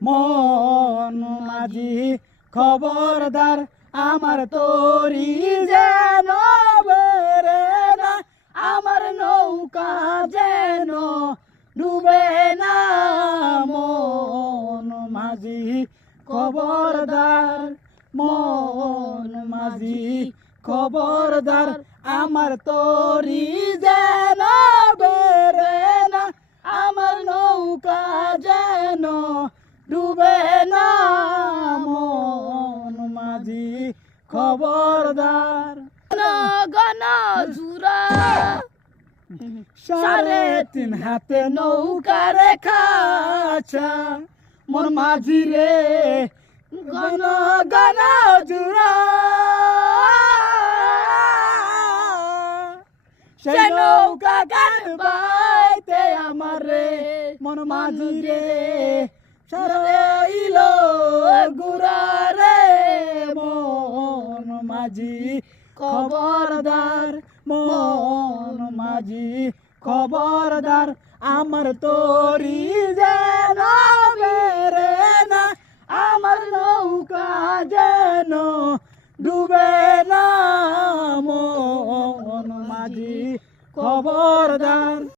মন মাঝি খবরদার আমার তরি যেন বেরে না, আমার নৌকা যেন ডুবে না। মন মাঝি খবরদার, মন মাঝি খবরদার আমার তরি যেন বেরে না, আমার নৌকা যেন ডুবে না। মন মাঝি খবরদার। গণ জুরা 3.5 হাতে নৌকা রেখাছা, মন মাঝি রে গণ গণ জুরা। সে নৌকা গান বাইতে আমার রে মন মাঝি রে সারাইল গুড়া রে। মন মাঝি খবরদার, মন মাঝি খবরদার আমার তরি যেন বেরে না, আমার নৌকা যেন ডুবে না। মন মাঝি খবরদার।